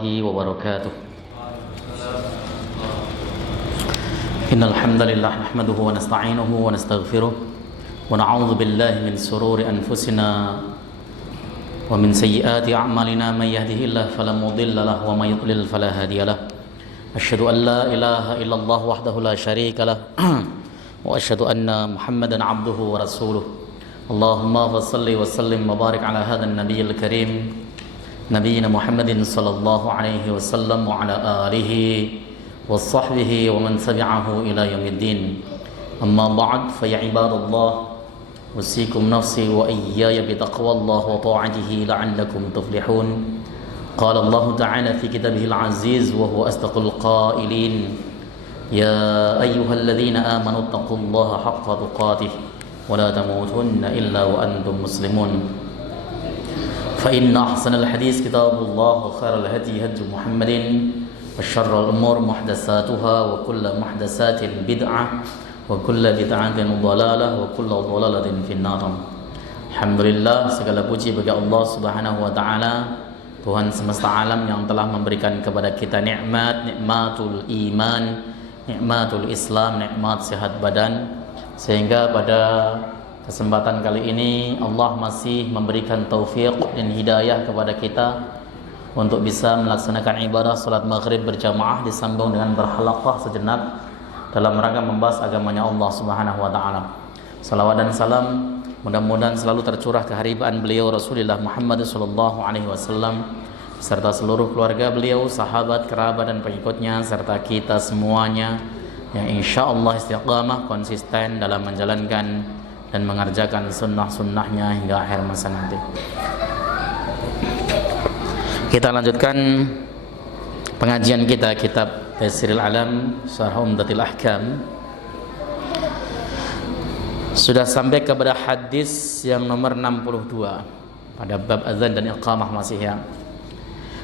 wabarakatuh. Innal hamdalillah nahmaduhu wa nasta'inuhu wa nastaghfiruh wa na'udzu billahi min shururi anfusina wa min sayyiati a'malina may yahdihillahu fala mudilla lahu wa may yudlil fala hadiya lahu. Asyhadu an la ilaha illallah wahdahu la syarika lahu wa asyhadu anna Muhammadan 'abduhu wa rasuluh. Allahumma shalli wa sallim wa barik ala hadzal nabiyil karim nabiyina Muhammadin sallallahu alaihi wasallam wa ala alihi wa sahbihi wa man tabi'ahu ila yaumiddin. Amma ba'd, fa ya ibadallah, usikum nafsi wa iyaya bi taqwallah wa ta'atihi la'allakum tuflihun. Qala Allah ta'ala fi kitabihil aziz wa huwa asdaqul qailin, ya ayyuhalladzina amanu taqullaha haqqa tuqatih wa la tamutunna illa wa antum muslimun. Fa inna ahsanal hadis kitabullah wa khairal hadi hadi Muhammadin wa syarrul umur muhdatsatuha wa kullu muhdatsatin bid'ah wa kullu bid'atin dhalalah wa kullu dhalalatin finnar. Alhamdulillah, segala puji bagi Allah Subhanahu wa taala, Tuhan semesta alam yang telah memberikan kepada kita nikmatul iman, nikmatul Islam, nikmat sehat badan, sehingga pada kesempatan kali ini Allah masih memberikan taufik dan hidayah kepada kita untuk bisa melaksanakan ibadah salat maghrib berjamaah disambung dengan berhalaqah sejenak dalam rangka membahas agamanya Allah Subhanahu wa taala. Salawat dan salam mudah-mudahan selalu tercurah keharibaan beliau Rasulullah Muhammad sallallahu alaihi wasallam serta seluruh keluarga beliau, sahabat, kerabat dan pengikutnya, serta kita semuanya yang insyaallah istiqamah konsisten dalam menjalankan dan mengerjakan sunnah-sunnahnya hingga akhir masa nanti. Kita lanjutkan pengajian kita kitab Taysirul Alam Syarh Umdatul Ahkam. Sudah sampai kepada hadis yang nomor 62 pada bab azan dan iqamah masih ya.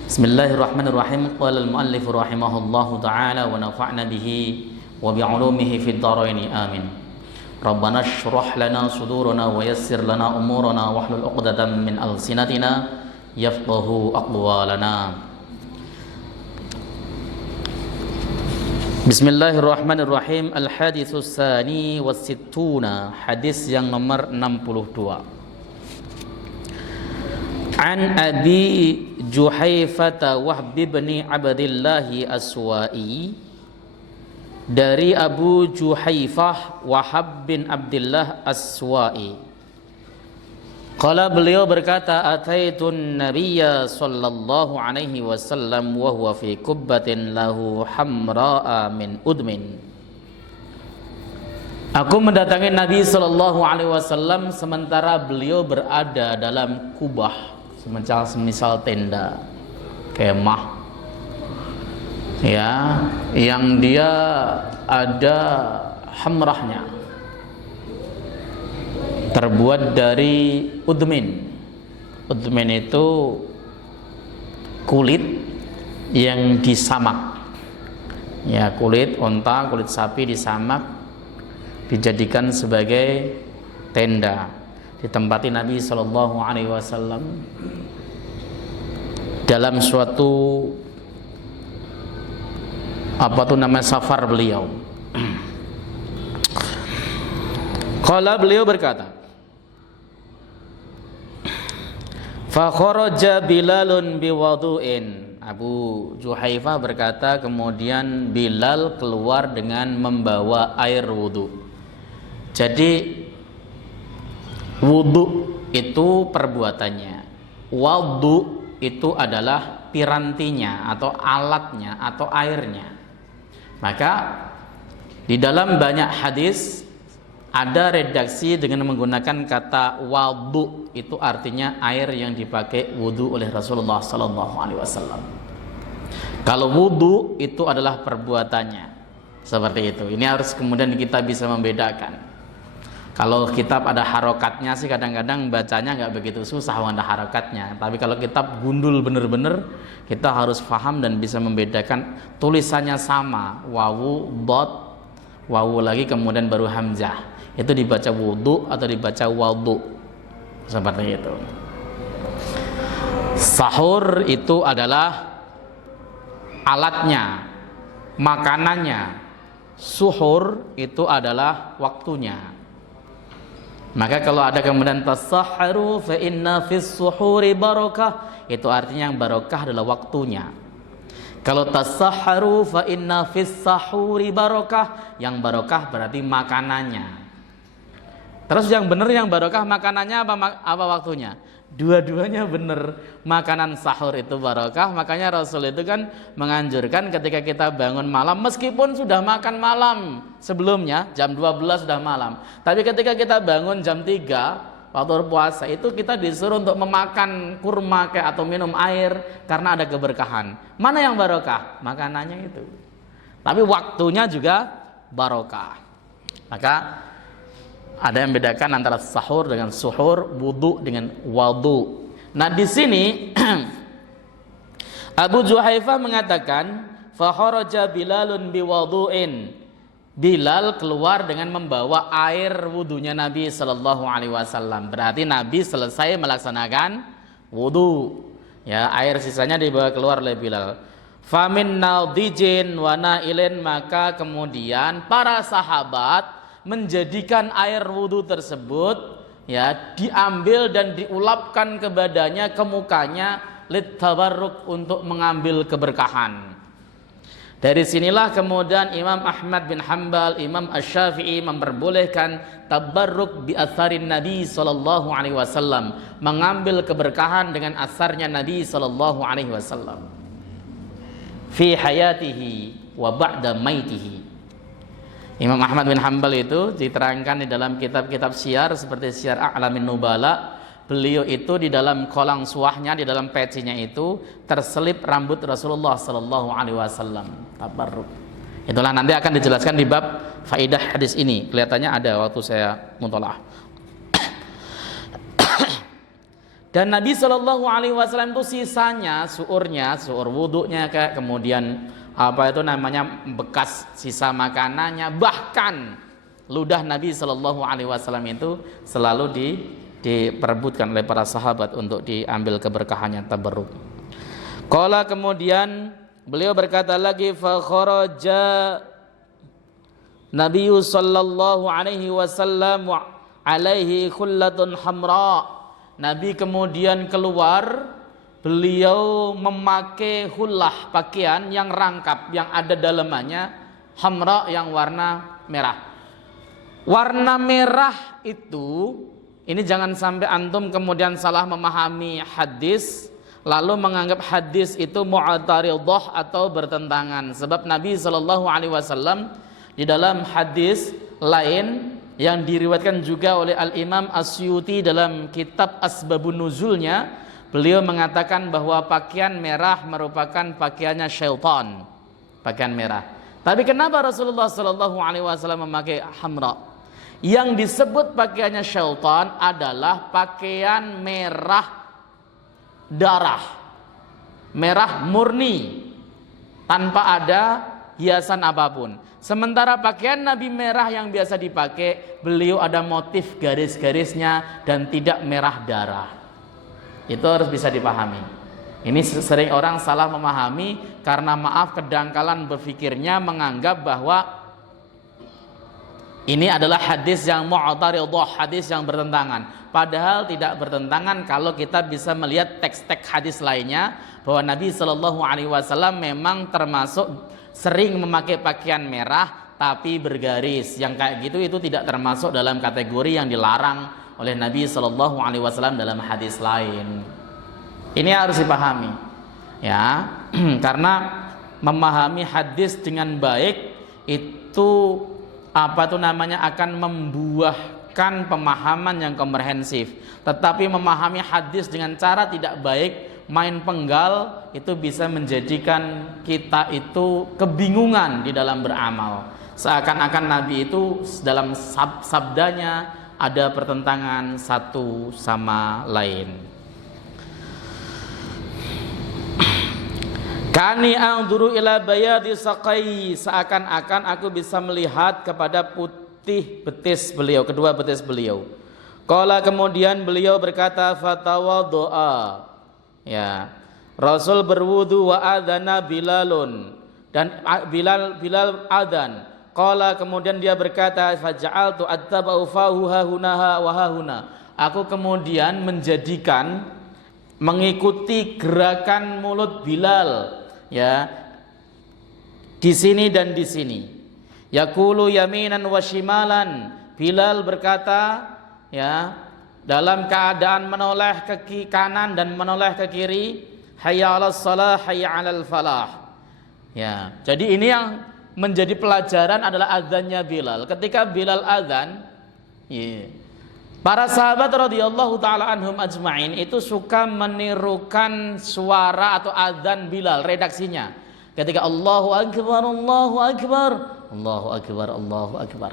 Bismillahirrahmanirrahim. Qala al-muallif rahimahullahu taala wa nafa'na bihi wa bi 'ulumihi fid dharain amin. Rabbana shrah lana sudurana wa yassir lana umurana wahlul 'uqdatam min alsinatina yafqahu aqwalana. Bismillahirrahmanirrahim. Al-haditsus tsani was sittuna, hadis yang nomor 62. An Abi Juhaifah Wahb bin Abdillah Aswa'i, dari Abu Juhaifah Wahab bin Abdillah Aswa'i. Qala, beliau berkata, ataitun nabiyya sallallahu alaihi wasallam wa huwa fi kubbatin lahu hamra'a min udmin. Aku mendatangi Nabi sallallahu alaihi wasallam sementara beliau berada dalam kubah, semisal tenda, kemah ya, yang dia ada hamrahnya, terbuat dari udmin. Udmin itu kulit yang disamak ya, kulit unta, kulit sapi disamak, dijadikan sebagai tenda, ditempati Nabi sallallahu alaihi wasallam dalam suatu safar beliau. Qala, beliau berkata, fa kharaja Bilalun biwudu'in. Abu Juhaifah berkata, kemudian Bilal keluar dengan membawa air wudu. Jadi wudu itu perbuatannya, wudu itu adalah pirantinya atau alatnya atau airnya. Maka di dalam banyak hadis ada redaksi dengan menggunakan kata wudu, itu artinya air yang dipakai wudu oleh Rasulullah sallallahu alaihi wasallam. Kalau wudu itu adalah perbuatannya, seperti itu. Ini harus kemudian kita bisa membedakan. Kalau kitab ada harokatnya sih kadang-kadang bacanya nggak begitu susah ada harokatnya. Tapi kalau kitab gundul bener-bener, kita harus paham dan bisa membedakan. Tulisannya sama, wawu, dot, wawu lagi kemudian baru hamzah. Itu dibaca wudu atau dibaca wadu, seperti itu. Sahur itu adalah alatnya, makanannya. Suhur itu adalah waktunya. Maka kalau ada kemudian tasahharu fa inna fis suhuri barakah, itu artinya yang barokah adalah waktunya. Kalau tasahharu fa inna fis sahuri barakah, yang barokah berarti makanannya. Terus yang benar yang barokah makanannya apa waktunya? Dua-duanya benar. Makanan sahur itu barokah, makanya Rasul itu kan menganjurkan ketika kita bangun malam, meskipun sudah makan malam sebelumnya, jam 12 sudah malam, tapi ketika kita bangun jam 3 waktu puasa itu kita disuruh untuk memakan kurma atau minum air karena ada keberkahan. Mana yang barokah? Makanannya itu. Tapi waktunya juga barokah. Maka ada yang membedakan antara sahur dengan suhur, wudu dengan wadu. Nah di sini Abu Juhaifah mengatakan, fa kharaja Bilalun biwudu'in. Bilal keluar dengan membawa air wudunya Nabi sallallahu alaihi wasallam. Berarti Nabi selesai melaksanakan wudu. Ya, air sisanya dibawa keluar oleh Bilal. Famin naudijin wa nailin, maka kemudian para sahabat menjadikan air wudhu tersebut ya diambil dan diulapkan ke badannya, ke mukanya, littabarruk, untuk mengambil keberkahan. Dari sinilah kemudian Imam Ahmad bin Hanbal, Imam Asy-Syafi'i memperbolehkan tabarruk bi atharin Nabi sallallahu alaihi wasallam, mengambil keberkahan dengan asarnya Nabi sallallahu alaihi wasallam fi hayatihi wa ba'da maitihi. Imam Ahmad bin Hanbal itu diterangkan di dalam kitab-kitab syiar seperti Syiar A'lamin Nubala. Beliau itu di dalam kolang suahnya, di dalam pecinya itu terselip rambut Rasulullah sallallahu alaihi wasallam. Tabarruk. Itulah nanti akan dijelaskan di bab faidah hadis ini. Kelihatannya ada waktu saya mutalaah. Dan Nabi sallallahu alaihi wasallam itu sisanya, suur wudunya, kayak kemudian apa itu namanya, bekas sisa makanannya, bahkan ludah Nabi sallallahu alaihi wasallam itu selalu diperebutkan oleh para sahabat untuk diambil keberkahannya, tabarruk. Qala, kemudian beliau berkata lagi, fa kharaja Nabi sallallahu alaihi wasallam alaihi khullatun hamra. Nabi kemudian keluar, beliau memakai hullah, pakaian yang rangkap, yang ada dalamannya hamra, yang warna merah. Warna merah itu, ini jangan sampai antum kemudian salah memahami hadis, lalu menganggap hadis itu mu'taridah atau bertentangan. Sebab Nabi SAW di dalam hadis lain yang diriwayatkan juga oleh Al-Imam Asyuti dalam kitab Asbabun Nuzulnya, beliau mengatakan bahwa pakaian merah merupakan pakaiannya syaitan, pakaian merah. Tapi kenapa Rasulullah SAW memakai hamra? Yang disebut pakaiannya syaitan adalah pakaian merah darah, merah murni, tanpa ada hiasan apapun. Sementara pakaian Nabi merah yang biasa dipakai, beliau ada motif garis-garisnya dan tidak merah darah. Itu harus bisa dipahami. Ini sering orang salah memahami karena maaf kedangkalan berpikirnya, menganggap bahwa ini adalah hadis yang mu'taridah, hadis yang bertentangan. Padahal tidak bertentangan kalau kita bisa melihat teks-teks hadis lainnya, bahwa Nabi SAW memang termasuk sering memakai pakaian merah tapi bergaris. Yang kayak gitu itu tidak termasuk dalam kategori yang dilarang oleh Nabi SAW dalam hadis lain. Ini harus dipahami, ya. Karena memahami hadis dengan baik itu akan membuahkan pemahaman yang komprehensif. Tetapi memahami hadis dengan cara tidak baik, main penggal, itu bisa menjadikan kita itu kebingungan di dalam beramal. Seakan-akan Nabi itu dalam sabdanya ada pertentangan satu sama lain. Kani anzuru ila bayadi saqai, seakan-akan aku bisa melihat kepada putih betis beliau, kedua betis beliau. Qala, kemudian beliau berkata, fatawaddoa. Ya, Rasul berwudu wa adzana Bilalun, dan Bilal adzan. Qala, kemudian dia berkata, faja'altu attaba'u fahu hahuna wa hahuna. Aku kemudian mengikuti gerakan mulut Bilal, ya, di sini dan di sini. Yaqulu yaminan wa shimalan. Bilal berkata, ya, dalam keadaan menoleh ke kanan dan menoleh ke kiri, hayya 'alas shalah hayya 'alal falah. Ya, jadi ini yang menjadi pelajaran adalah azannya Bilal. Ketika Bilal azan, ya, para sahabat radhiyallahu taala anhum ajma'in itu suka menirukan suara atau azan Bilal, redaksinya. Ketika Allahu akbar, Allahu akbar, Allahu akbar, Allahu akbar,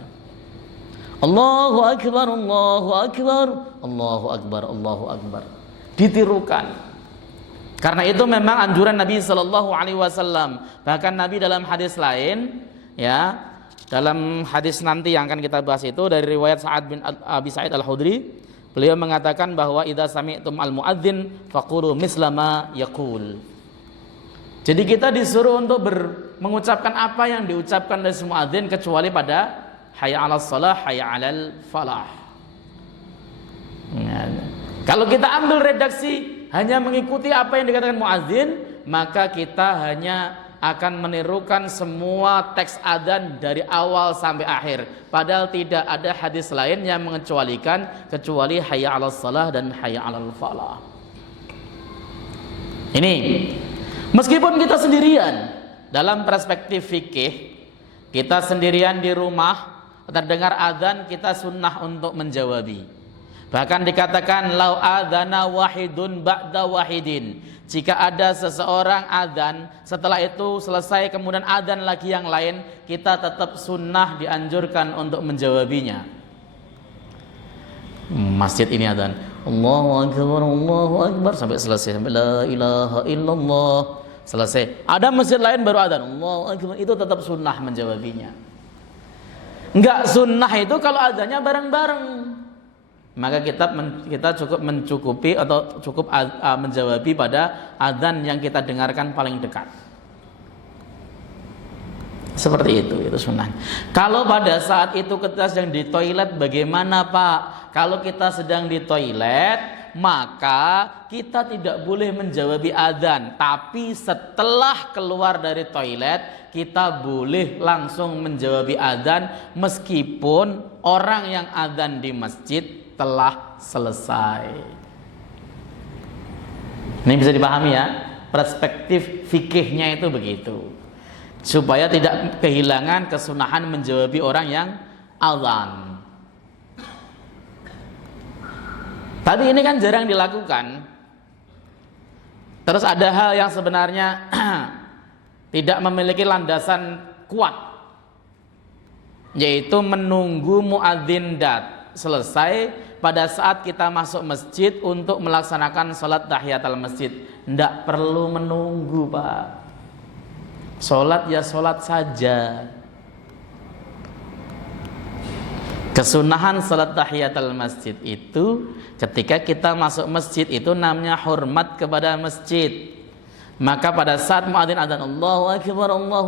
Allahu akbar, Allahu akbar, Allahu akbar, Allahu akbar, ditirukan. Karena itu memang anjuran Nabi Shallallahu Alaihi Wasallam. Bahkan Nabi dalam hadis lain, ya, dalam hadis nanti yang akan kita bahas itu dari riwayat Sa'ad bin Abi Sa'id Al-Khudri, beliau mengatakan bahwa idza sami'tum al-muadzin faqulu misla ma yaqul. Jadi kita disuruh untuk mengucapkan apa yang diucapkan oleh muadzin kecuali pada hayya 'alas shalah hayya 'alal falah. Nah, kalau kita ambil redaksi hanya mengikuti apa yang dikatakan muadzin, maka kita hanya akan menirukan semua teks adzan dari awal sampai akhir. Padahal tidak ada hadis lain yang mengecualikan kecuali hayya 'alas shalah dan hayya 'alal falah. Ini meskipun kita sendirian dalam perspektif fikih, kita sendirian di rumah terdengar adzan, kita sunnah untuk menjawabi. Bahkan dikatakan lau adzana wahidun ba'da wahidin. Jika ada seseorang adzan, setelah itu selesai kemudian adzan lagi yang lain, kita tetap sunnah dianjurkan untuk menjawabinya. Masjid ini adzan, Allahu akbar sampai selesai, sampai la ilaha illallah selesai. Ada masjid lain baru adzan, Allahu akbar, itu tetap sunnah menjawabinya. Enggak sunnah itu kalau adzannya bareng-bareng. Maka kita cukup mencukupi atau cukup menjawabi pada adzan yang kita dengarkan paling dekat. Seperti itu sunnah. Kalau pada saat itu kita sedang di toilet, bagaimana Pak? Kalau kita sedang di toilet, maka kita tidak boleh menjawab adzan. Tapi setelah keluar dari toilet, kita boleh langsung menjawab adzan meskipun orang yang adzan di masjid telah selesai. Ini bisa dipahami ya, perspektif fikihnya itu begitu, supaya tidak kehilangan kesunahan menjawabi orang yang adzan. Tapi ini kan jarang dilakukan. Terus ada hal yang sebenarnya tidak memiliki landasan kuat, yaitu menunggu muadzin selesai pada saat kita masuk masjid untuk melaksanakan sholat tahiyatul masjid. Tidak perlu menunggu Pak. Sholat ya sholat saja. Kesunahan sholat tahiyatul masjid itu ketika kita masuk masjid itu namanya hormat kepada masjid. Maka pada saat muadzin adzan Allahu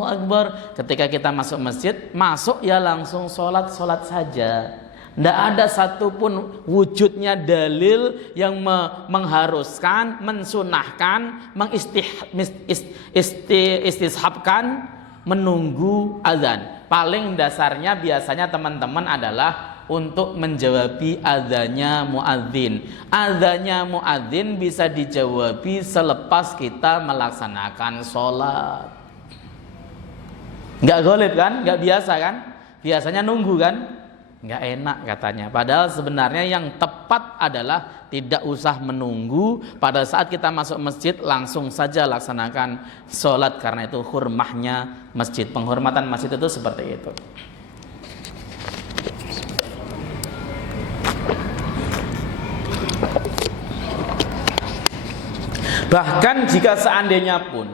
akbar, ketika kita masuk masjid, masuk ya langsung sholat saja. Tidak ada satupun wujudnya dalil yang mengharuskan, mensunahkan, mengistishabkan menunggu azan. Paling dasarnya biasanya teman-teman adalah untuk menjawabi azannya muadzin. Azannya muadzin bisa dijawabi selepas kita melaksanakan sholat. Nggak golib kan? Nggak biasa kan? Biasanya nunggu kan? Nggak enak katanya. Padahal sebenarnya yang tepat adalah tidak usah menunggu. Pada saat kita masuk masjid langsung saja laksanakan sholat, karena itu hurmahnya masjid. Penghormatan masjid itu seperti itu. Bahkan jika seandainya pun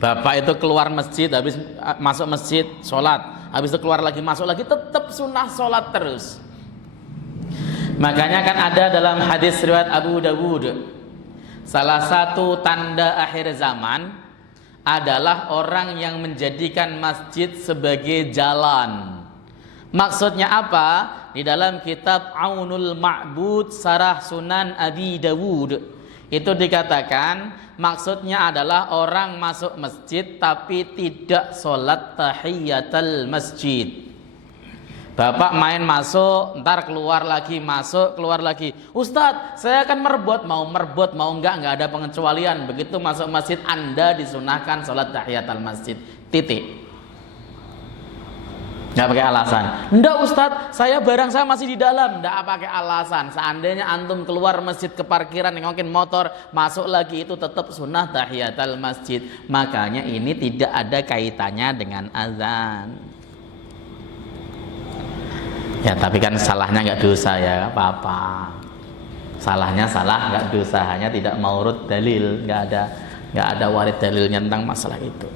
Bapak itu keluar masjid, habis masuk masjid sholat, habis itu keluar lagi masuk lagi, tetap sunnah sholat terus. Makanya kan ada dalam hadis riwayat Abu Dawud, Salah satu tanda akhir zaman adalah orang yang menjadikan masjid sebagai jalan. Maksudnya apa? Di dalam kitab Aunul Ma'bud Sarah Sunan Abi Dawud itu dikatakan maksudnya adalah orang masuk masjid tapi tidak sholat tahiyatul masjid. Bapak main masuk, ntar keluar lagi, masuk, keluar lagi. Ustadz, saya akan merbot mau enggak ada pengecualian. Begitu masuk masjid Anda disunahkan sholat tahiyatul masjid. Titik. Enggak pakai alasan. Enggak Ustadz, barang saya masih di dalam. Enggak pakai alasan. Seandainya antum keluar masjid ke parkiran yang mungkin motor, masuk lagi itu tetap sunnah tahiyatul masjid. Makanya ini tidak ada kaitannya dengan azan. Ya tapi kan salahnya nggak dosa ya apa-apa. Salahnya salah nggak dosa, hanya tidak mau urut dalil, nggak ada warid dalilnya tentang masalah itu.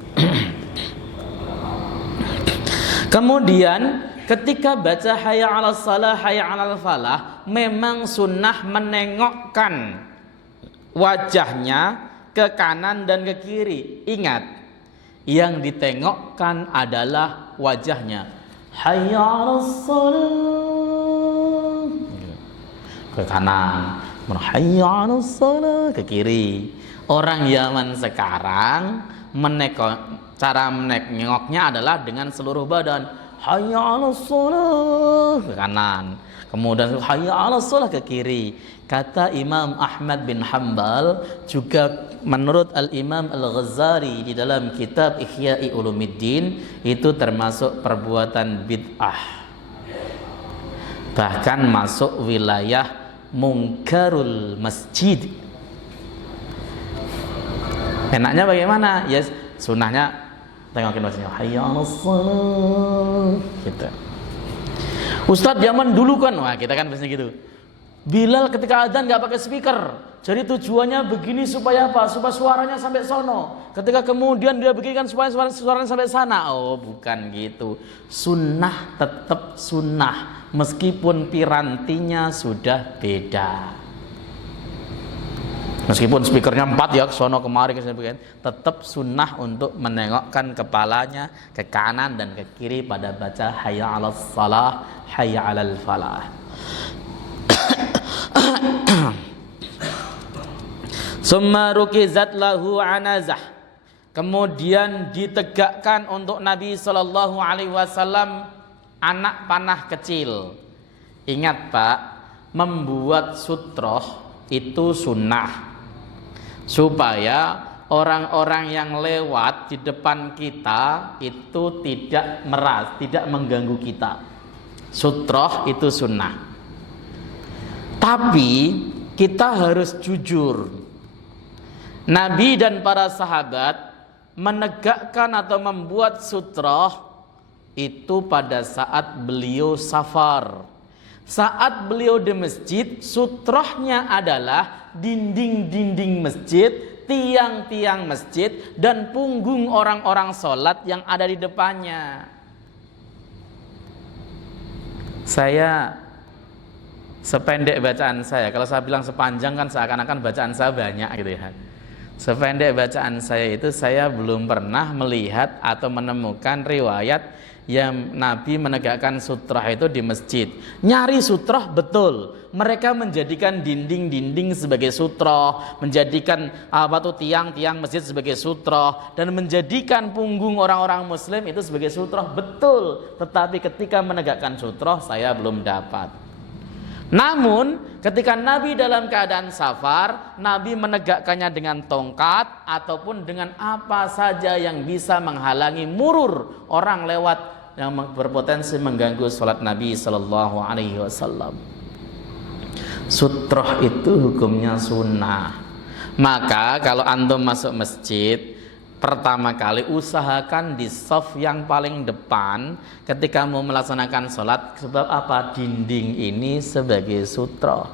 Kemudian ketika baca hayya 'alas shalah hayya 'alal falah, memang sunnah menengokkan wajahnya ke kanan dan ke kiri. Ingat, yang ditengokkan adalah wajahnya. Hayya 'alas shalah ke kanan, hayya 'alas shalah ke kiri. Orang Yaman sekarang cara menengoknya adalah dengan seluruh badan. Hayya 'alas shalah ke kanan, kemudian hayya 'alas shalah ke kiri. Kata Imam Ahmad bin Hanbal, juga menurut Al-Imam Al-Ghazali di dalam kitab Ihya'i Ulumuddin, itu termasuk perbuatan bid'ah. Bahkan masuk wilayah mungkarul masjid. Enaknya bagaimana? Ya sunnahnya tengokin wajahnya hayya 'alas shalah gitu. Ustadz zaman dulu kan, wah kita kan biasanya gitu. Bilal ketika adzan nggak pakai speaker, jadi tujuannya begini supaya apa? Supaya suaranya sampai sono. Ketika kemudian dia begini kan supaya suaranya sampai sana. Oh bukan gitu. Sunnah tetap sunnah meskipun pirantinya sudah beda. Meskipun speakernya 4 ya, sono kemari tetap sunnah untuk menengokkan kepalanya ke kanan dan ke kiri pada baca hayya 'alas shalah hayya 'alal falah. Summa rukizat lahu anazah. Kemudian ditegakkan untuk Nabi sallallahu alaihi wasallam anak panah kecil. Ingat Pak, membuat sutroh itu sunnah supaya orang-orang yang lewat di depan kita itu tidak mengganggu kita. Sutroh itu sunnah. Tapi kita harus jujur. Nabi dan para sahabat menegakkan atau membuat sutroh itu pada saat beliau safar. Saat beliau di masjid, sutrohnya adalah dinding-dinding masjid, tiang-tiang masjid, dan punggung orang-orang sholat yang ada di depannya. Saya sependek bacaan saya, kalau saya bilang sepanjang kan seakan-akan bacaan saya banyak gitu ya. Sependek bacaan saya itu, saya belum pernah melihat atau menemukan riwayat yang Nabi menegakkan sutroh itu di masjid. Nyari sutroh betul, mereka menjadikan dinding-dinding sebagai sutroh, menjadikan tiang-tiang masjid sebagai sutroh, dan menjadikan punggung orang-orang muslim itu sebagai sutroh betul. Tetapi ketika menegakkan sutroh saya belum dapat. Namun ketika Nabi dalam keadaan safar, Nabi menegakkannya dengan tongkat ataupun dengan apa saja yang bisa menghalangi murur orang lewat yang berpotensi mengganggu sholat Nabi Sallallahu Alaihi Wasallam. Sutroh itu hukumnya sunnah. Maka kalau antum masuk masjid, pertama kali usahakan di shaf yang paling depan ketika mau melaksanakan sholat. Sebab apa? Dinding ini sebagai sutroh.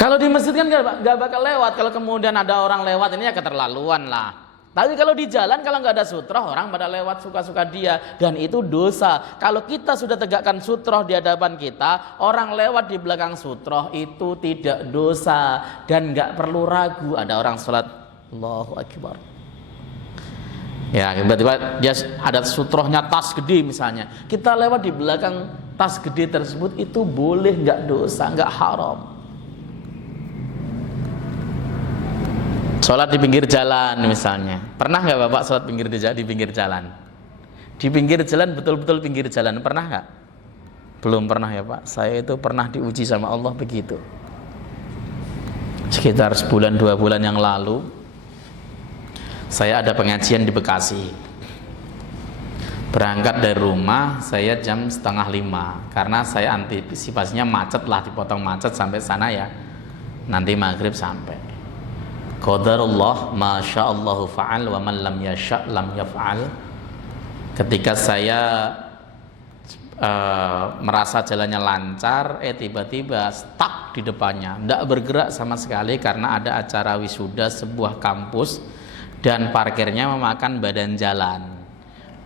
Kalau di masjid kan gak bakal lewat. Kalau kemudian ada orang lewat, ini ya keterlaluan lah. Tapi kalau di jalan, kalau nggak ada sutroh, orang pada lewat suka-suka dia, dan itu dosa. Kalau kita sudah tegakkan sutroh di hadapan kita, orang lewat di belakang sutroh itu tidak dosa dan nggak perlu ragu. Ada orang sholat, Allahu Akbar, ya tiba-tiba dia ada sutrohnya tas gede misalnya, kita lewat di belakang tas gede tersebut, itu boleh, nggak dosa, nggak haram. Sholat di pinggir jalan misalnya, pernah nggak Bapak sholat di pinggir jalan? Di pinggir jalan, betul-betul pinggir jalan, pernah nggak? Belum pernah ya Pak. Saya itu pernah diuji sama Allah begitu. Sekitar sebulan 2 bulan yang lalu, saya ada pengajian di Bekasi. Berangkat dari rumah saya jam 4:30, karena saya antisipasinya macet lah, dipotong macet sampai sana ya, nanti maghrib sampai. Qadarullah masyaallahu fa'al wa man lam yasha' lam yaf'al. Ketika saya merasa jalannya lancar, tiba-tiba stuck di depannya, tidak bergerak sama sekali karena ada acara wisuda sebuah kampus dan parkirnya memakan badan jalan.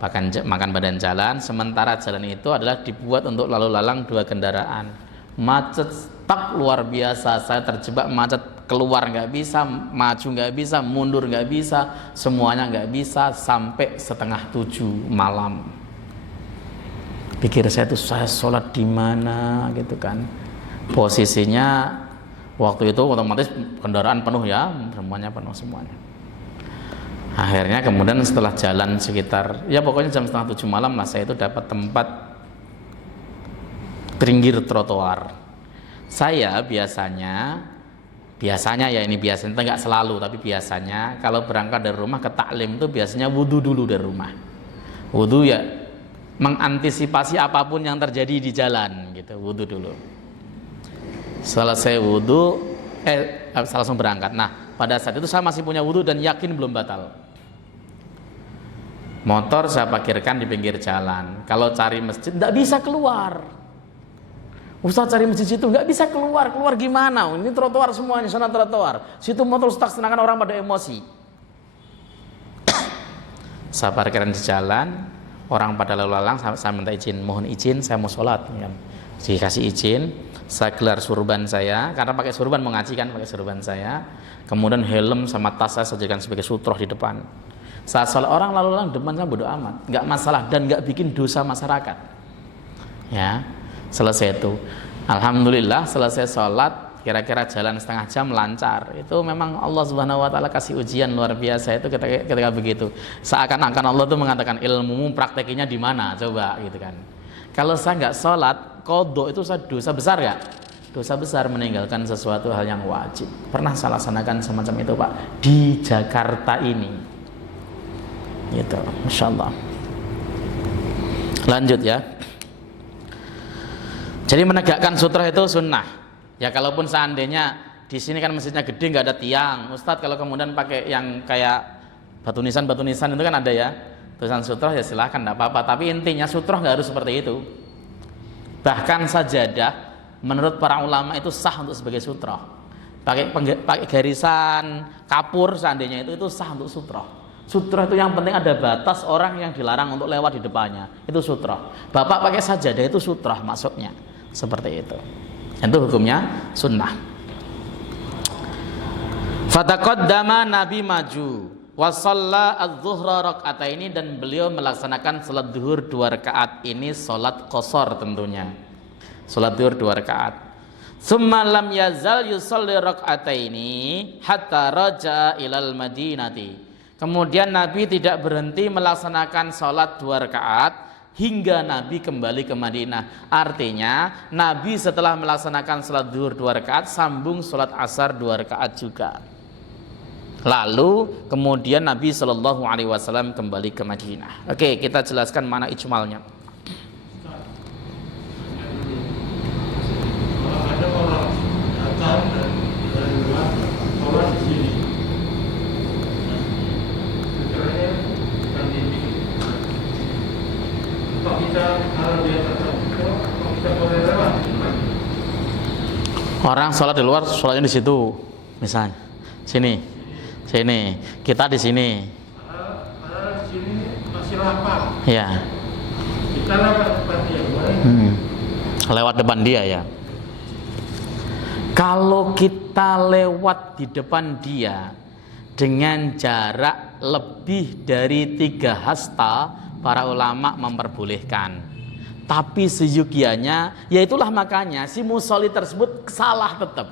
Makan badan jalan, sementara jalan itu adalah dibuat untuk lalu lalang 2 kendaraan. Macet stuck luar biasa, saya terjebak macet, keluar nggak bisa, maju nggak bisa, mundur nggak bisa, semuanya nggak bisa, sampai 6:30 malam. Pikir saya tuh, saya sholat di mana gitu kan. Posisinya waktu itu otomatis kendaraan penuh ya, semuanya penuh semuanya. Akhirnya kemudian setelah jalan sekitar, ya pokoknya jam 6:30 malam lah, saya itu dapat tempat pinggir trotoar. Saya biasanya ya, ini biasanya nggak selalu, tapi biasanya kalau berangkat dari rumah ke taklim itu biasanya wudhu dulu dari rumah. Wudhu ya mengantisipasi apapun yang terjadi di jalan gitu, wudhu dulu. Selesai wudhu, langsung berangkat. Nah pada saat itu saya masih punya wudhu dan yakin belum batal. Motor saya parkirkan di pinggir jalan. Kalau cari masjid nggak bisa keluar. Ustaz cari masjid situ nggak bisa keluar gimana? Ini trotoar semuanya, sana trotoar, situ motor stuck, sedangkan orang pada emosi. Saya parkiran di jalan, orang pada lalu lalang, saya minta izin, mohon izin, saya mau sholat. Dikasih izin, saya gelar surban saya, karena pakai surban mau ngaji kan, pakai surban saya. Kemudian helm sama tas saya jadikan sebagai sutroh di depan. Saat sholat orang lalu lalang depan saya bodo amat, nggak masalah dan nggak bikin dosa masyarakat. Ya. Selesai itu, alhamdulillah selesai sholat, kira-kira jalan setengah jam lancar. Itu memang Allah Subhanahu Wa Taala kasih ujian luar biasa itu ketika begitu. Seakan-akan Allah tuh mengatakan, ilmumu praktekinya di mana coba gitu kan. Kalau saya nggak sholat qadha, itu saya dosa besar nggak? Dosa besar, meninggalkan sesuatu hal yang wajib. Pernah saya laksanakan semacam itu Pak di Jakarta ini gitu, Masya Allah. Lanjut ya. Jadi menegakkan sutroh itu sunnah. Ya kalaupun seandainya di sini kan masjidnya gede nggak ada tiang, Ustadz kalau kemudian pakai yang kayak batu nisan itu kan ada ya, tulisan sutroh, ya silahkan, nggak apa-apa. Tapi intinya sutroh nggak harus seperti itu. Bahkan sajadah menurut para ulama itu sah untuk sebagai sutroh. Pakai garisan kapur seandainya itu sah untuk sutroh. Sutroh itu yang penting ada batas orang yang dilarang untuk lewat di depannya, itu sutroh. Bapak pakai sajadah itu sutroh maksudnya. Seperti itu hukumnya sunnah. Fataqaddama, Nabi maju, wa shalla adz-dzuhra raka'ataini, dan beliau melaksanakan salat zuhur 2 rakaat. Ini salat qashar tentunya, salat zuhur 2 rakaat. Tsumma lam yazal yusalli raka'ataini hatta raja'a ilal madinati. Kemudian Nabi tidak berhenti melaksanakan salat 2 rakaat hingga Nabi kembali ke Madinah. Artinya Nabi setelah melaksanakan salat zuhur 2 rakaat sambung salat asar 2 rakaat juga. Lalu kemudian Nabi Shallallahu Alaihi Wasallam kembali ke Madinah. Oke, kita jelaskan mana ijmalnya. Ada orang datang dari luar, sholat di sini. Sebenarnya bukan di sini. Kalau kita kalau dia tertentu, kalau kita boleh lewat. Orang sholat di luar, sholatnya di situ, misalnya sini, kita di sini. lapar. Ya. Kita lewat depan dia, boleh? Lewat depan dia ya. Kalau kita lewat di depan dia dengan jarak lebih dari 3 hasta, para ulama memperbolehkan. Tapi seyogianya, yaitulah makanya si musolli tersebut salah tetap.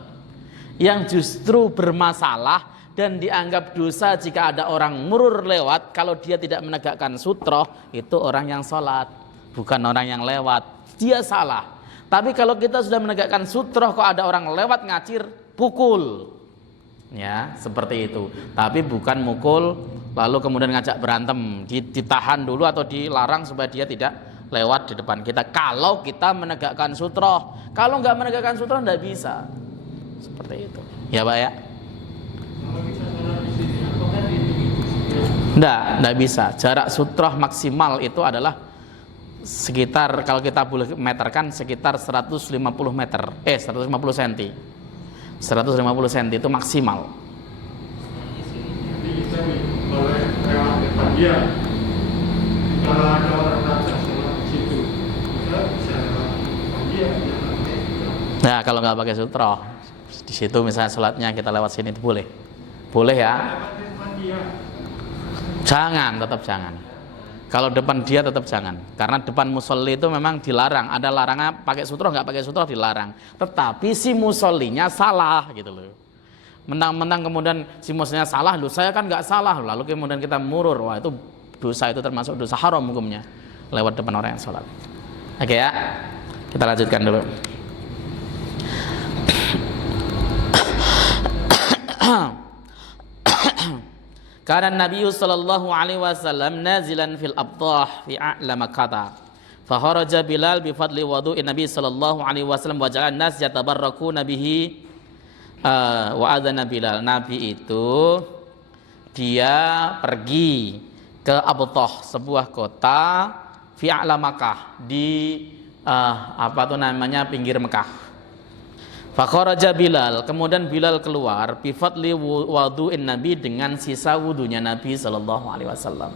Yang justru bermasalah dan dianggap dosa jika ada orang murur lewat, kalau dia tidak menegakkan sutroh, itu orang yang sholat, bukan orang yang lewat. Dia salah. Tapi kalau kita sudah menegakkan sutroh, kok ada orang lewat ngacir, pukul. Ya, seperti itu. Tapi bukan mukul lalu kemudian ngajak berantem, ditahan dulu atau dilarang supaya dia tidak lewat di depan kita. Kalau kita menegakkan sutroh, kalau nggak menegakkan sutroh nggak bisa. Seperti itu. Ya, Pak ya. Kalau kita sholat di sini, apakah di Nggak bisa. Jarak sutroh maksimal itu adalah sekitar, kalau kita boleh meterkan, sekitar 150 meter. 150 cm. 150 cm itu maksimal. Jadi kita boleh lewat depan dia. Kalau ada orang datang sholat di situ, kita bisa lewat depan dia. Nah, kalau nggak pakai sutroh, di situ misalnya sholatnya kita lewat sini itu boleh. Boleh ya. Lewat depan dia. Jangan, tetap jangan. Kalau depan dia tetap jangan, karena depan musolli itu memang dilarang. Ada larangan pakai sutroh, nggak pakai sutroh dilarang. Tetapi si musollinya salah gitu loh. Mentang-mentang kemudian si musollinya salah, loh saya kan nggak salah, lalu kemudian kita murur, wah itu dosa, itu termasuk dosa haram hukumnya, lewat depan orang yang sholat. Oke ya, kita lanjutkan dulu. Karena Nabi sallallahu alaihi wasallam nazilan fil abtah fi a'la Makkah. Fa kharaja Bilal bi fadli wudu'in Nabi sallallahu alaihi wasallam wa ja'ala an-nas yatabarrakuna bihi wa adzana Bilal. Nabi itu dia pergi ke Abtah, sebuah kota fi a'la Makkah, di pinggir Mekah. Fakharaja Bilal, kemudian Bilal keluar bi fadli wudu'in Nabi, dengan sisa wudunya Nabi sallallahu alaihi wasallam.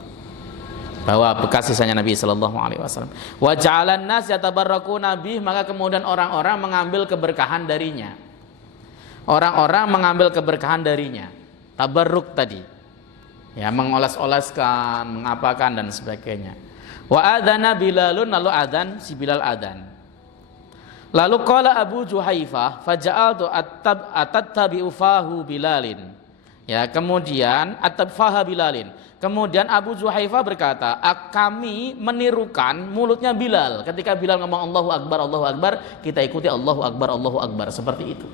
Bawa bekas sisanya Nabi sallallahu alaihi wasallam. Wa ja'alan nas yatabarrakuna bih, maka kemudian orang-orang mengambil keberkahan darinya. Orang-orang mengambil keberkahan darinya. Tabarruk tadi. Ya, mengoles-oleskan, mengapakan dan sebagainya. Wa adzana Bilalun, lalu adzan si Bilal adzan. Lalu qala Abu Juhaifah faja'altu atattabi'u fahu Bilalin. Ya, kemudian attafaha Bilalin. Kemudian Abu Juhaifah berkata, kami menirukan mulutnya Bilal. Ketika Bilal ngomong Allahu Akbar, kita ikuti Allahu Akbar, seperti itu.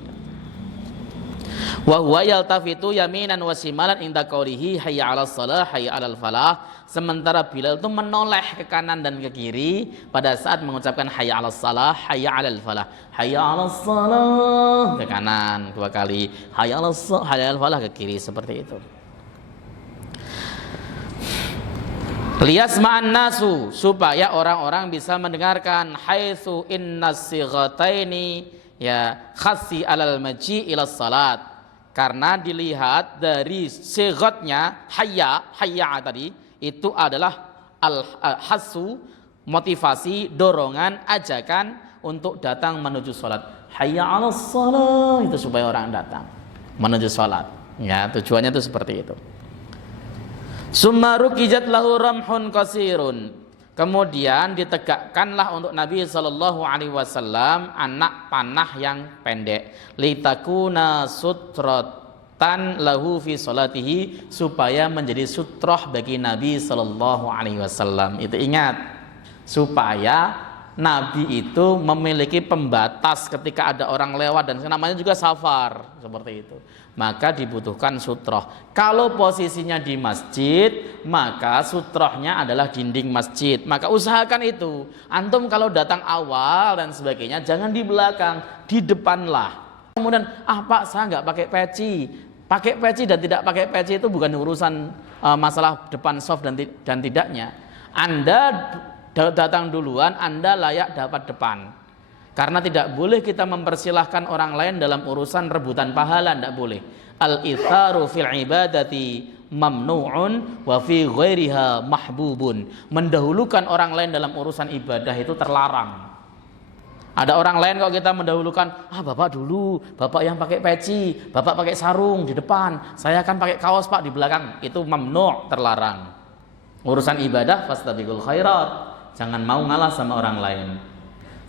Wa huwa yaltafitu yaminan wa shimalan inda qaulihi hayya 'alas shalah hayya 'alal falah. Sementara Bilal itu menoleh ke kanan dan ke kiri pada saat mengucapkan hayya 'alas shalah hayya 'alal falah. Hayya 'alas shalah ke kanan 2 kali, hayya 'alas shalah hayya 'alal falah ke kiri, seperti itu. Liyasma'an nasu, supaya orang-orang bisa mendengarkan, haitsu innas sighataini ya khassi 'alal maji' ila salat. Karena dilihat dari sighatnya hayya tadi itu adalah al-hasu, motivasi, dorongan, ajakan untuk datang menuju salat. Hayya 'alas shalah, itu supaya orang datang menuju salat. Ya, tujuannya itu seperti itu. Summa rukijat lahu ramhun qasirun. Kemudian ditegakkanlah untuk Nabi sallallahu alaihi wasallam anak panah yang pendek, litakuna sutratan lahu fi salatihi, supaya menjadi sutroh bagi Nabi sallallahu alaihi wasallam. Itu ingat, supaya Nabi itu memiliki pembatas ketika ada orang lewat, dan namanya juga safar, seperti itu. Maka dibutuhkan sutroh. Kalau posisinya di masjid, maka sutrohnya adalah dinding masjid. Maka usahakan itu. Antum kalau datang awal dan sebagainya, jangan di belakang, di depanlah. Kemudian, Pak saya nggak pakai peci. Pakai peci dan tidak pakai peci itu bukan urusan masalah depan soft dan tidaknya. Anda datang duluan, Anda layak dapat depan. Karena tidak boleh kita mempersilahkan orang lain dalam urusan rebutan pahala, tidak boleh. Al-itharu fil ibadati mamnu'un wa fi ghairiha mahbubun. Mendahulukan orang lain dalam urusan ibadah itu terlarang. Ada orang lain kalau kita mendahulukan, bapak dulu, bapak yang pakai peci, bapak pakai sarung di depan, saya kan pakai kaos pak di belakang. Itu mamnu', terlarang. Urusan ibadah fastabiqul khairat, jangan mau ngalah sama orang lain.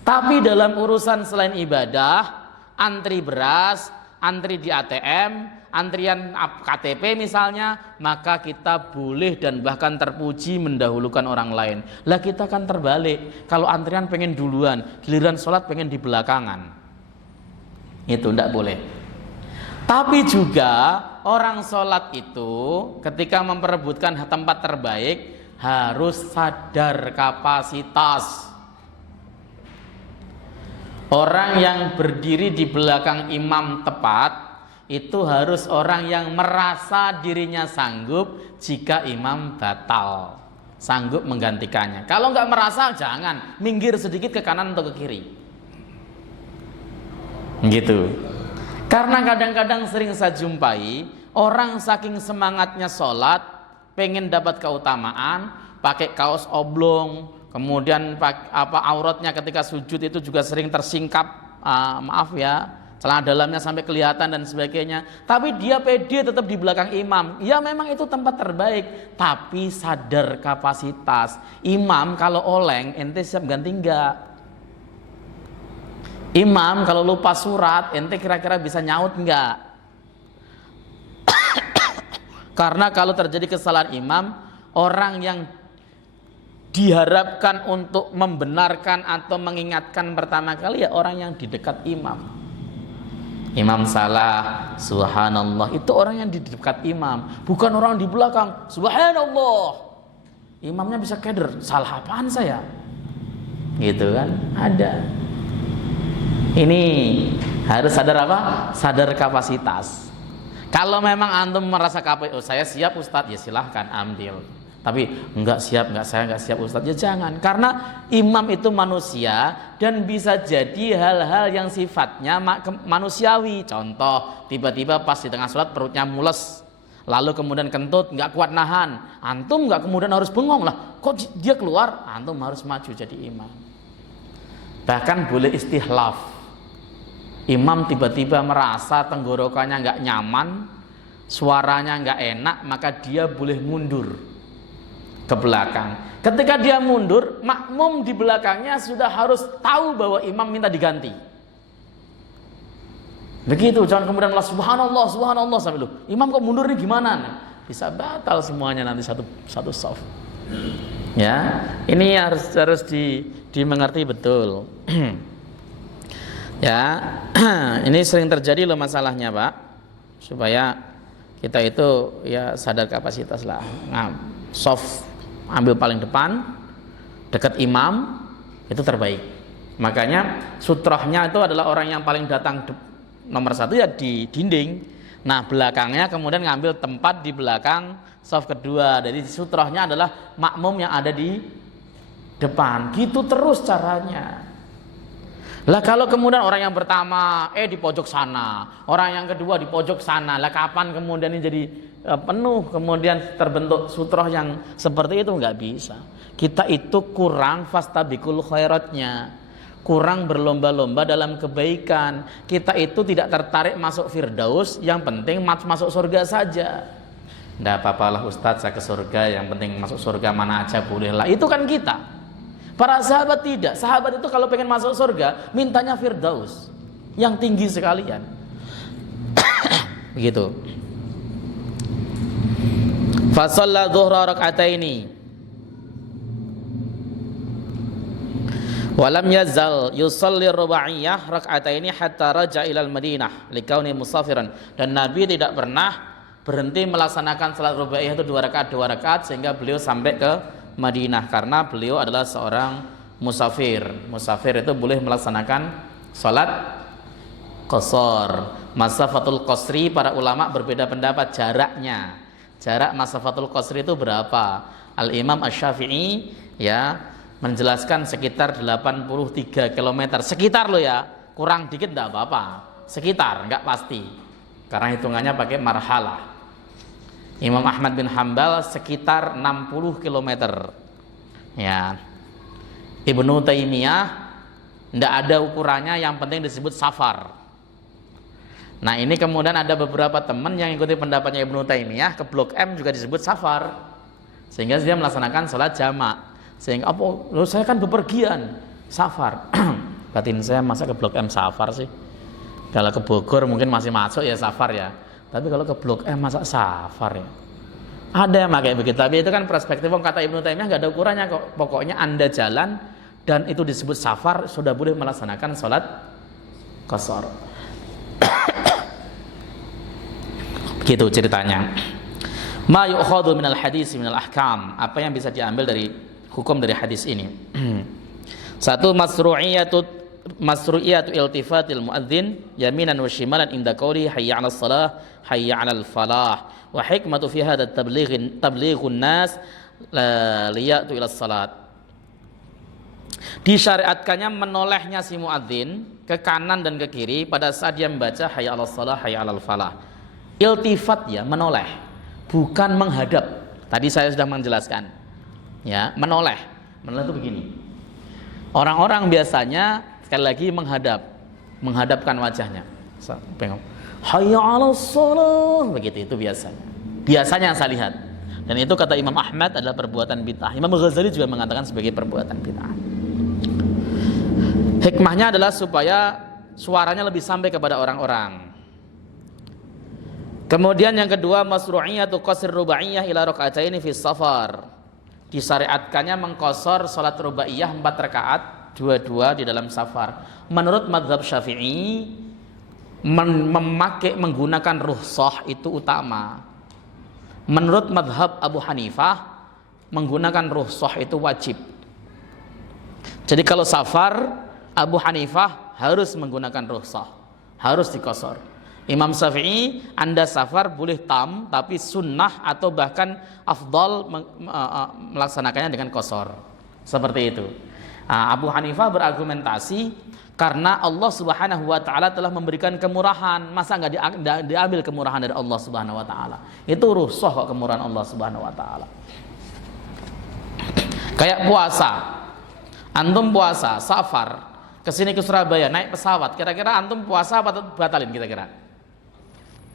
Tapi dalam urusan selain ibadah, antri beras, antri di ATM, antrian KTP misalnya, maka kita boleh dan bahkan terpuji mendahulukan orang lain. Lah kita kan terbalik, kalau antrian pengen duluan, giliran sholat pengen di belakangan. Itu tidak boleh. Tapi juga orang sholat itu ketika memperebutkan tempat terbaik harus sadar kapasitas. Orang yang berdiri di belakang imam tepat itu harus orang yang merasa dirinya sanggup jika imam batal, sanggup menggantikannya. Kalau nggak merasa, jangan, minggir sedikit ke kanan atau ke kiri. Gitu. Karena kadang-kadang sering saya jumpai orang saking semangatnya sholat, pengen dapat keutamaan, pakai kaos oblong, kemudian auratnya ketika sujud itu juga sering tersingkap, celana dalamnya sampai kelihatan dan sebagainya. Tapi dia pede tetap di belakang imam. Ya memang itu tempat terbaik, tapi sadar kapasitas. Imam kalau oleng, ente siap ganti enggak? Imam kalau lupa surat, ente kira-kira bisa nyaut enggak? Karena kalau terjadi kesalahan imam, orang yang diharapkan untuk membenarkan atau mengingatkan pertama kali ya orang yang di dekat imam. Imam salah, subhanallah, itu orang yang di dekat imam, bukan orang di belakang. Subhanallah, imamnya bisa keder, salah apaan saya? Gitu kan, ada. Ini harus sadar apa? Sadar kapasitas. Kalau memang antum merasa kapasitas, saya siap Ustadz, ya silahkan ambil. Tapi saya enggak siap Ustadz, ya jangan. Karena imam itu manusia dan bisa jadi hal-hal yang sifatnya manusiawi. Contoh, tiba-tiba pas di tengah sholat perutnya mules, lalu kemudian kentut, nggak kuat nahan. Antum nggak kemudian harus bengong lah, kok dia keluar? Antum harus maju jadi imam. Bahkan boleh istihlaf. Imam tiba-tiba merasa tenggorokannya nggak nyaman, suaranya nggak enak, maka dia boleh mundur ke belakang. Ketika dia mundur, makmum di belakangnya sudah harus tahu bahwa imam minta diganti. Begitu, jangan kemudian subhanallah, subhanallah sampai lu. Imam kok mundur nih gimana? Bisa batal semuanya nanti satu shaf. Ya, ini harus dimengerti betul. Ya, ini sering terjadi loh masalahnya, Pak. Supaya kita itu ya sadar kapasitas lah. Nah, shaf ambil paling depan, dekat imam, itu terbaik. Makanya sutrohnya itu adalah orang yang paling datang nomor satu ya di dinding. Nah belakangnya kemudian ngambil tempat di belakang shaf kedua. Jadi sutrohnya adalah makmum yang ada di depan. Gitu terus caranya. Lah kalau kemudian orang yang pertama di pojok sana, orang yang kedua di pojok sana, lah kapan kemudian ini jadi penuh, kemudian terbentuk sutroh yang seperti itu? Nggak bisa. Kita itu kurang fastabiqul khairatnya, kurang berlomba-lomba dalam kebaikan. Kita itu tidak tertarik masuk firdaus, yang penting masuk surga saja. Nggak apa-apalah Ustadz, saya ke surga, yang penting masuk surga mana aja bolehlah. Itu kan kita. Para sahabat tidak. Sahabat itu kalau pengen masuk surga, mintanya firdaus, yang tinggi sekalian. Begitu. Fa shalla dhuhra rak'ataini wa lam yazal yusalli rubaiyah rak'ataini hatta raja ilal Madinah likauni musafiran. Dan Nabi tidak pernah berhenti melaksanakan salat rubaiyah itu 2 rakaat sehingga beliau sampai ke Madinah, karena beliau adalah seorang musafir. Musafir itu boleh melaksanakan salat qasar. Masafatul qasri, para ulama berbeda pendapat jaraknya. Jarak masafatul qasri itu berapa? Al-Imam Asy-Syafi'i ya menjelaskan sekitar 83 km. Sekitar loh ya, kurang dikit enggak apa-apa. Sekitar, enggak pasti. Karena hitungannya pakai marhalah. Imam Ahmad bin Hambal sekitar 60 km. Ya. Ibnu Taimiyah tidak ada ukurannya, yang penting disebut safar. Nah ini kemudian ada beberapa teman yang ikuti pendapatnya Ibnu Taimiyah, ke Blok M juga disebut safar, sehingga dia melaksanakan sholat jamak. Sehingga saya kan bepergian, safar. Batin saya, masa ke Blok M safar sih? Kalau ke Bogor mungkin masih masuk ya safar ya, tapi kalau ke Blok M masa safar ya? Ada yang pakai begitu, tapi itu kan perspektif. Kata Ibnu Taimiyah nggak ada ukurannya kok. Pokoknya Anda jalan dan itu disebut safar, sudah boleh melaksanakan sholat qashar. Begitu ceritanya. Ma yu'khadhu minal hadis minal ahkam, apa yang bisa diambil dari hukum dari hadis ini? Satu, masru'iyatu iltifatil muadzin yaminan wa shimalan inda qawli hayya 'alas shalah hayya 'alal falah, wa hikmatu fi hadha tablighun nas liyatu ila salat. Disyariatkannya menolehnya si muadzin ke kanan dan ke kiri pada saat dia membaca hayya 'alas shalah hayya 'alal falah. Iltifat ya, menoleh, bukan menghadap. Tadi saya sudah menjelaskan. Ya, menoleh. Menoleh itu begini. Orang-orang biasanya sekali lagi menghadapkan wajahnya. Hayya 'alas shalah, begitu itu biasanya. Biasanya yang saya lihat. Dan itu kata Imam Ahmad adalah perbuatan bid'ah. Imam Ghazali juga mengatakan sebagai perbuatan bid'ah. Hikmahnya adalah supaya suaranya lebih sampai kepada orang-orang. Kemudian yang kedua, masru'iyatu qasr rubaiyah ila raka'ataini fi safar. Disyariatkannya mengqasar salat rubaiyah 4 rakaat, dua-dua di dalam safar. Menurut mazhab Syafi'i, menggunakan rukhsah itu utama. Menurut mazhab Abu Hanifah, menggunakan rukhsah itu wajib. Jadi kalau safar, Abu Hanifah harus menggunakan rukhsah, harus diqasar. Imam Syafi'i, Anda safar boleh tam, tapi sunnah atau bahkan afdal melaksanakannya dengan qasar. Seperti itu. Abu Hanifah berargumentasi karena Allah Subhanahu wa taala telah memberikan kemurahan, masa enggak diambil kemurahan dari Allah Subhanahu wa taala? Itu rukhsah kok, kemurahan Allah Subhanahu wa taala. Kayak puasa. Antum puasa, safar, kesini ke Surabaya naik pesawat, kira-kira antum puasa apa batalin kira-kira?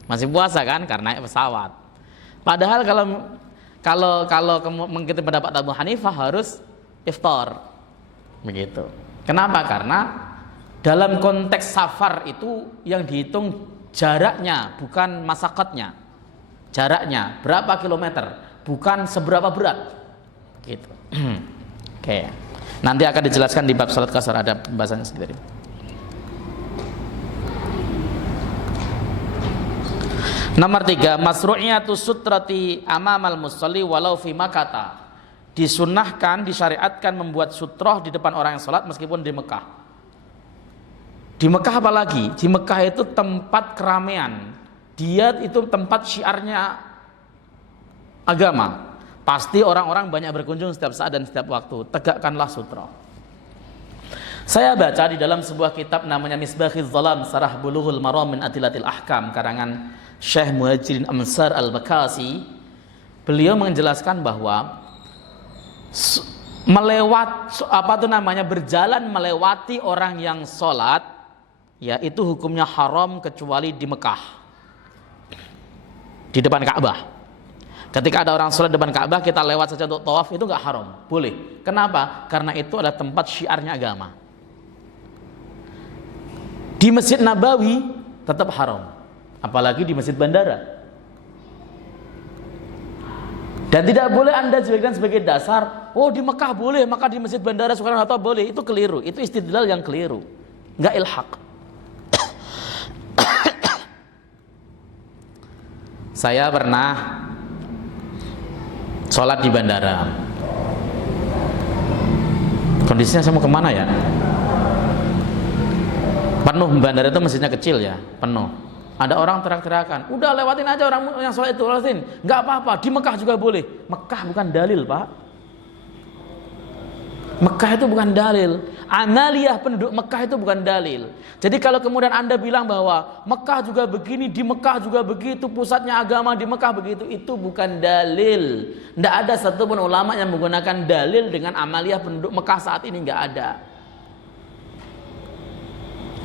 Masih puasa kan karena naik pesawat. Padahal kalau mengikuti pendapat Abu Hanifah harus iftar. Begitu. Kenapa? Karena dalam konteks safar itu yang dihitung jaraknya, bukan masakatnya. Jaraknya berapa kilometer, bukan seberapa berat. Gitu. Oke. Nanti akan dijelaskan di bab salat qasar, ada pembahasannya sendiri. Nomor 3, masru'iyatu sutrati amamal musalli walau fi Makkah. Disunnahkan, disyariatkan membuat sutroh di depan orang yang salat meskipun di Mekah. Di Mekah apalagi? Di Mekah itu tempat keramaian. Dia itu tempat syiarnya agama. Pasti orang-orang banyak berkunjung setiap saat dan setiap waktu. Tegakkanlah sutroh. Saya baca di dalam sebuah kitab namanya Misbahul Zalam Sarah Bulughul Maram min Adillatil Ahkam, karangan Syekh Muhajirin Amsar Al-Bakasi. Beliau menjelaskan bahwa berjalan melewati orang yang sholat, ya itu hukumnya haram kecuali di Mekah, di depan Ka'bah. Ketika ada orang sholat di depan Ka'bah, kita lewat saja untuk tawaf, itu nggak haram, boleh. Kenapa? Karena itu adalah tempat syiarnya agama. Di Masjid Nabawi tetap haram, apalagi di masjid bandara. Dan tidak boleh Anda jadikan sebagai dasar, oh di Mekah boleh, maka di masjid bandara Soekarno-Hatta boleh. Itu keliru, itu istidlal yang keliru, nggak ilhaq. Saya pernah sholat di bandara. Kondisinya saya mau kemana ya? Penuh, bandara itu masjidnya kecil ya, penuh. Ada orang teriak-teriakan, udah lewatin aja orang yang sholat itu, lewatin, nggak apa-apa. Di Mekah juga boleh. Mekah bukan dalil, Pak. Mekah itu bukan dalil. Amaliyah penduduk Mekah itu bukan dalil. Jadi kalau kemudian Anda bilang bahwa Mekah juga begini, di Mekah juga begitu, pusatnya agama di Mekah begitu, itu bukan dalil. Tidak ada satupun ulama yang menggunakan dalil dengan amaliyah penduduk Mekah saat ini, nggak ada.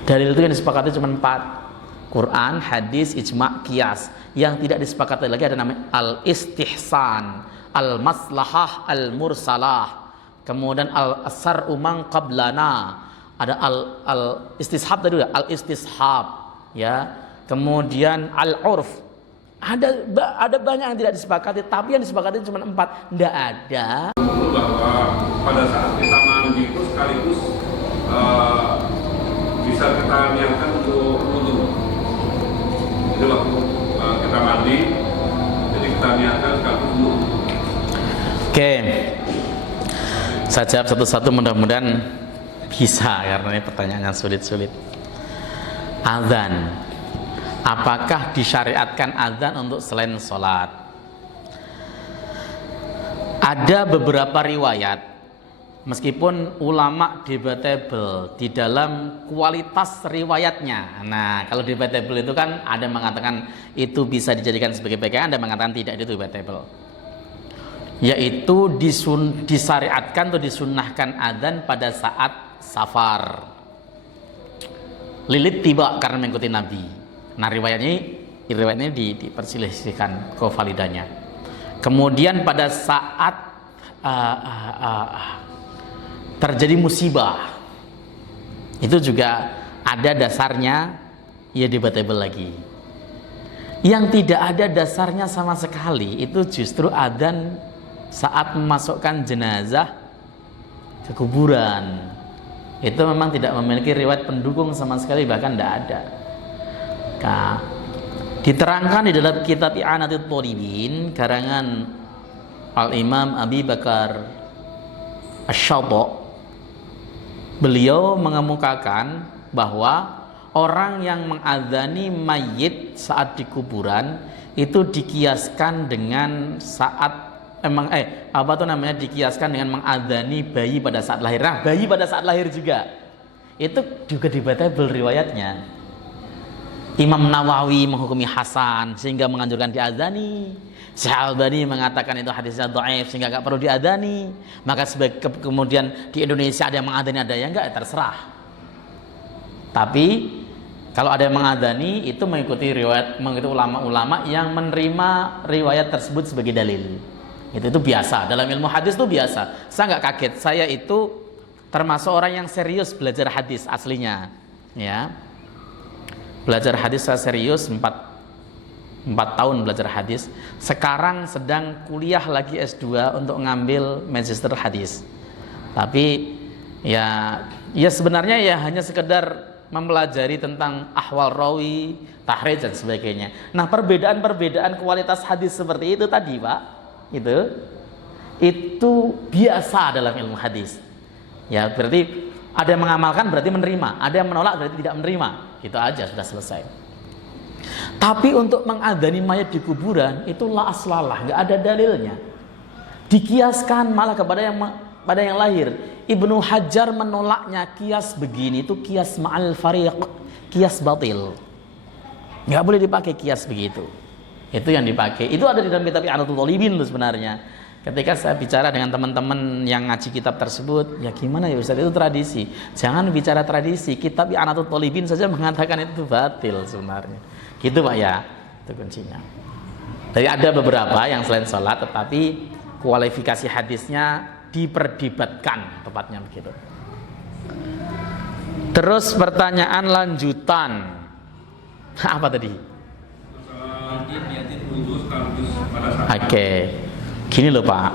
Dalil itu yang disepakati cuma 4. Quran, hadis, ijma', qiyas. Yang tidak disepakati lagi ada namanya al-istihsan, al-maslahah, al-mursalah. Kemudian al-asar umang qablana, ada al-istishab tadi, al-istishab, ya. Kemudian al-urf. Ada banyak yang tidak disepakati, tapi yang disepakati cuma 4. Tidak ada. Bahwa pada saat kita mandi itu sekaligus bisa kita niatkan untuk wudu. Jadi waktu kita mandi, jadi kita niatkan sekaligus wudu. Oke. Saya jawab satu-satu, mudah-mudahan bisa karena ini pertanyaannya sulit-sulit. Azan, apakah disyariatkan azan untuk selain sholat? Ada beberapa riwayat, meskipun ulama debatable di dalam kualitas riwayatnya. Nah, kalau debatable itu kan ada yang mengatakan itu bisa dijadikan sebagai pegangan, ada yang mengatakan tidak, itu debatable. Yaitu disyariatkan atau disunnahkan adzan pada saat safar, lilit tiba karena mengikuti Nabi. Nah, riwayatnya diperselisihkan kevalidannya. Kemudian pada saat terjadi musibah, itu juga ada dasarnya, ya debatable lagi. Yang tidak ada dasarnya sama sekali itu justru adzan saat memasukkan jenazah ke kuburan. Itu memang tidak memiliki riwayat pendukung sama sekali, bahkan tidak ada. Nah, diterangkan di dalam kitab I'anatul Thalibin karangan Al-Imam Abi Bakar Asy-Syadha. Beliau mengemukakan bahwa orang yang mengadzani mayit saat di kuburan itu dikiaskan dengan saat dikiaskan dengan mengadzani bayi pada saat lahir. Nah, bayi pada saat lahir juga itu juga debatable riwayatnya. Imam Nawawi menghukumi hasan sehingga menganjurkan diadzani. Syekh Albani mengatakan itu hadisnya dhaif sehingga enggak perlu diadzani. Maka kemudian di Indonesia ada yang mengadzani, ada yang enggak, terserah. Tapi kalau ada yang mengadzani itu mengikuti ulama-ulama yang menerima riwayat tersebut sebagai dalil. Itu biasa, dalam ilmu hadis itu biasa. Saya nggak kaget, saya itu termasuk orang yang serius belajar hadis aslinya, ya. Belajar hadis saya serius 4 tahun belajar hadis. Sekarang sedang kuliah lagi S2 untuk ngambil magister hadis. Tapi ya sebenarnya ya hanya sekedar mempelajari tentang ahwal rawi, tahrij dan sebagainya. Nah, perbedaan kualitas hadis seperti itu tadi, Pak, itu biasa dalam ilmu hadis. Ya, berarti ada yang mengamalkan berarti menerima, ada yang menolak berarti tidak menerima. Itu aja, sudah selesai. Tapi untuk mengadzani mayat di kuburan itu la aslalah, nggak ada dalilnya. Dikiaskan malah kepada yang lahir. Ibnu Hajar menolaknya, kias begini itu kias ma'al fariq, kias batil. Nggak boleh dipakai kias begitu. Itu yang dipakai. Itu ada di dalam kitab I'anatul Thalibin sebenarnya. Ketika saya bicara dengan teman-teman yang ngaji kitab tersebut, ya gimana ya Ustaz, itu tradisi. Jangan bicara tradisi. Kitab I'anatul Thalibin saja mengatakan itu batil sebenarnya. Gitu Pak ya. Itu kuncinya. Jadi ada beberapa yang selain sholat tetapi kualifikasi hadisnya diperdebatkan, tepatnya begitu. Terus pertanyaan lanjutan. Apa tadi? Oke. Gini loh Pak.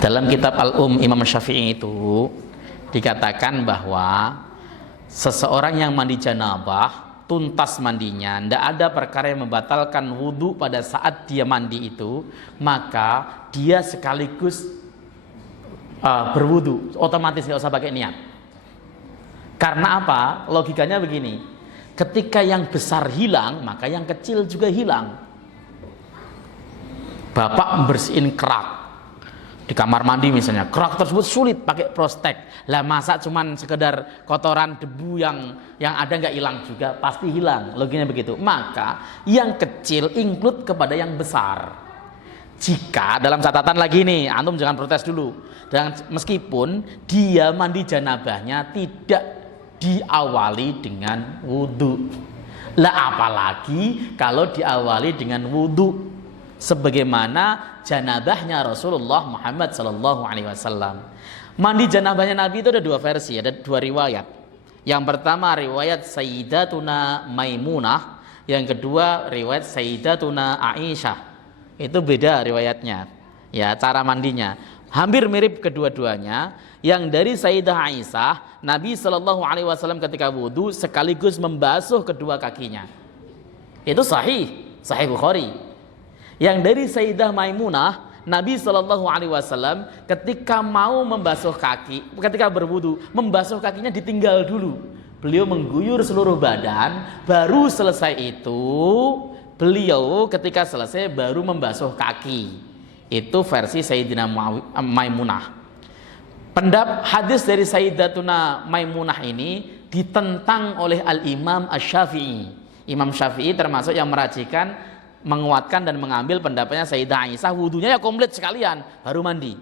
Dalam kitab Imam Syafi'i itu dikatakan bahwa seseorang yang mandi janabah tuntas mandinya, tidak ada perkara yang membatalkan wudhu pada saat dia mandi itu, maka dia sekaligus berwudhu, otomatis nggak usah pakai niat. Karena apa? Logikanya begini, ketika yang besar hilang, maka yang kecil juga hilang. Bapak bersihin kerak, Di kamar mandi misalnya, kerak tersebut sulit pakai prostek. Lah masa cuman sekedar kotoran debu yang ada nggak hilang juga, pasti hilang. Logikanya begitu. Maka yang kecil include kepada yang besar. Jika dalam catatan lagi nih, antum jangan protes dulu. Dan meskipun dia mandi janabahnya tidak diawali dengan wudu. Lah apalagi kalau diawali dengan wudu. Sebagaimana janabahnya Rasulullah Muhammad sallallahu alaihi wasallam. Mandi janabahnya Nabi itu ada dua versi, ada dua riwayat. Yang pertama riwayat Sayyidatuna Maimunah, yang kedua riwayat Sayyidatuna Aisyah. Itu beda riwayatnya. Ya, cara mandinya hampir mirip kedua-duanya. Yang dari Sayyidah Aisyah, Nabi sallallahu alaihi wasallam ketika wudu sekaligus membasuh kedua kakinya. Itu sahih Bukhari. Yang dari Sayyidah Maimunah, Nabi Shallallahu Alaihi Wasallam ketika mau membasuh kaki, ketika berwudu, membasuh kakinya ditinggal dulu. Beliau mengguyur seluruh badan, baru selesai itu, beliau ketika selesai baru membasuh kaki. Itu versi Sayyidina Maimunah. Hadis dari Sayyidatuna Maimunah ini ditentang oleh Al-Imam Asy-Syafi'i. Imam Syafi'i termasuk yang merajikan, menguatkan dan mengambil pendapatnya Sayyidah Aisyah, wudunya ya komplit sekalian baru mandi.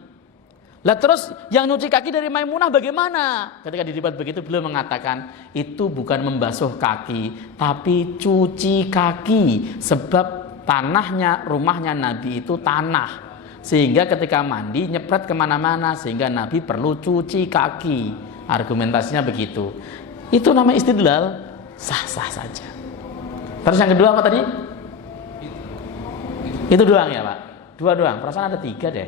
Lah terus yang nyuci kaki dari Maimunah bagaimana? Ketika didebat begitu beliau mengatakan itu bukan membasuh kaki tapi cuci kaki, sebab tanahnya rumahnya Nabi itu tanah, sehingga ketika mandi nyepret kemana-mana sehingga Nabi perlu cuci kaki. Argumentasinya begitu. Itu nama istidlal, sah-sah saja. Terus yang kedua apa tadi? Itu doang ya Pak? Dua doang, perasaan ada tiga deh.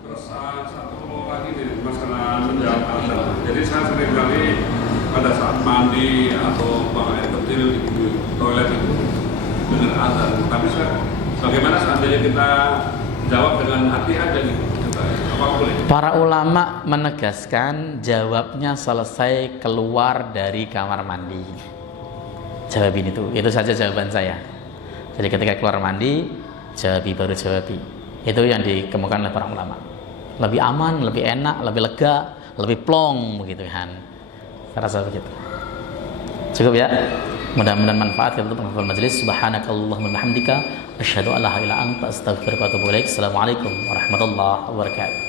Terus satu lagi nih, masalah menjawab azan. Jadi saya sering kali pada saat mandi atau buang air kecil di toilet itu dengar azan. Tapi bagaimana seandainya kita jawab dengan hati aja nih? Apa boleh? Para ulama menegaskan jawabnya selesai keluar dari kamar mandi. Jawabin itu saja jawaban saya. Jadi ketika keluar mandi baru jawabi. Itu yang dikemukakan oleh para ulama. Lebih aman, lebih enak, lebih lega, lebih plong begitu kan. Saya rasa begitu. Cukup ya. Mudah-mudahan manfaat. Kita tutup majelis. Subhanakallahumma wa bihamdika asyhadu an la ilaha illa anta astaghfiruka wa atubu ilaik. Assalamualaikum warahmatullahi wabarakatuh.